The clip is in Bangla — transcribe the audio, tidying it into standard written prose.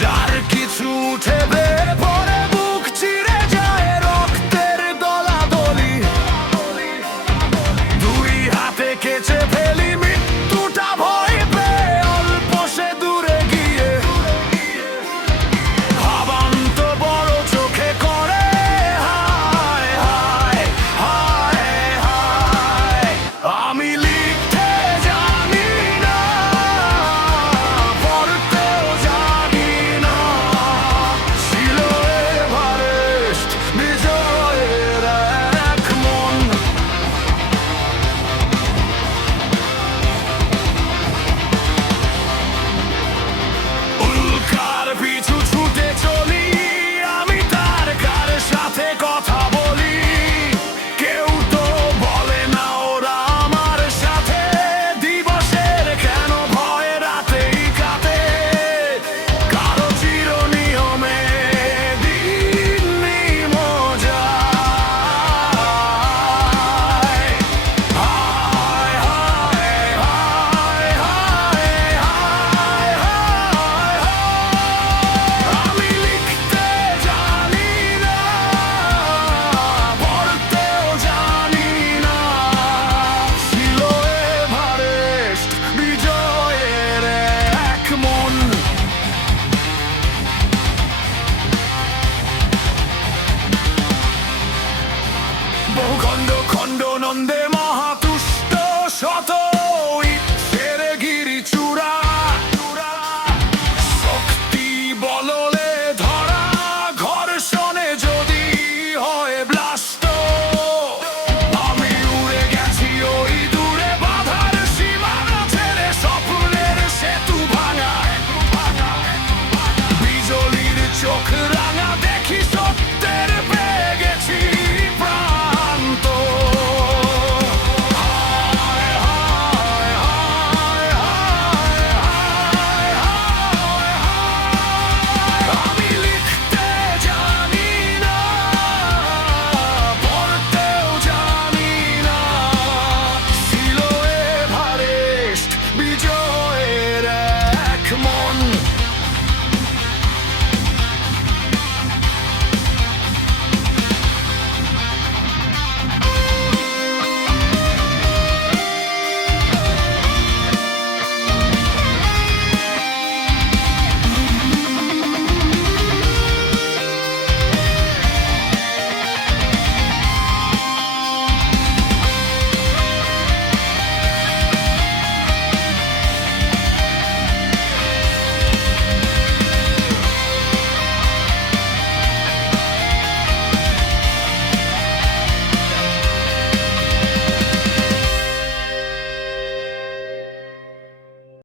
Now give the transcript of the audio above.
যার কিছু ঠেবে পরে বুক চিরে যায় রক্তের দলাদলি, দুই হাতে কেচে ফেলি মৃত্যুটা ভয় পেয়ে অল্প সে দূরে গিয়ে ভাবান্ত বড় চোখে করে হায় হায় হায় হায়। আমি লিখতে জানি না, পড়তেও জানি না, ছিল এভারেস্ট বিজয়ের এক মন। উল্কার পিছু ছুটে চলি আমি, তার কার সাথে কথা বলি, কেউ তো বলে না ওরা আমার সাথে দিবসের কেন ভয় রাতেই কাটে, কারো চির নিয়মে দিন নিমজায়। হায় হায় হায় হায় হায় হায়। আমি লিখতে জানি না, পড়তেও জানি না, ছিল এভারেস্ট বিজয়ের এক মন। বহু খণ্ড খণ্ড নন্দে মহাতুষ্ট শত ইচ্ছের গিরি চূড়া, শক্তি বললে ধরা ঘর্ষণে যদি হয় ব্লাস্ট। আমি উড়ে গেছি ওই দূরে বাধার সীমানা ছেড়ে, স্বপ্নের সেতু ভাঙা, বিজলির চোখ রাঙা।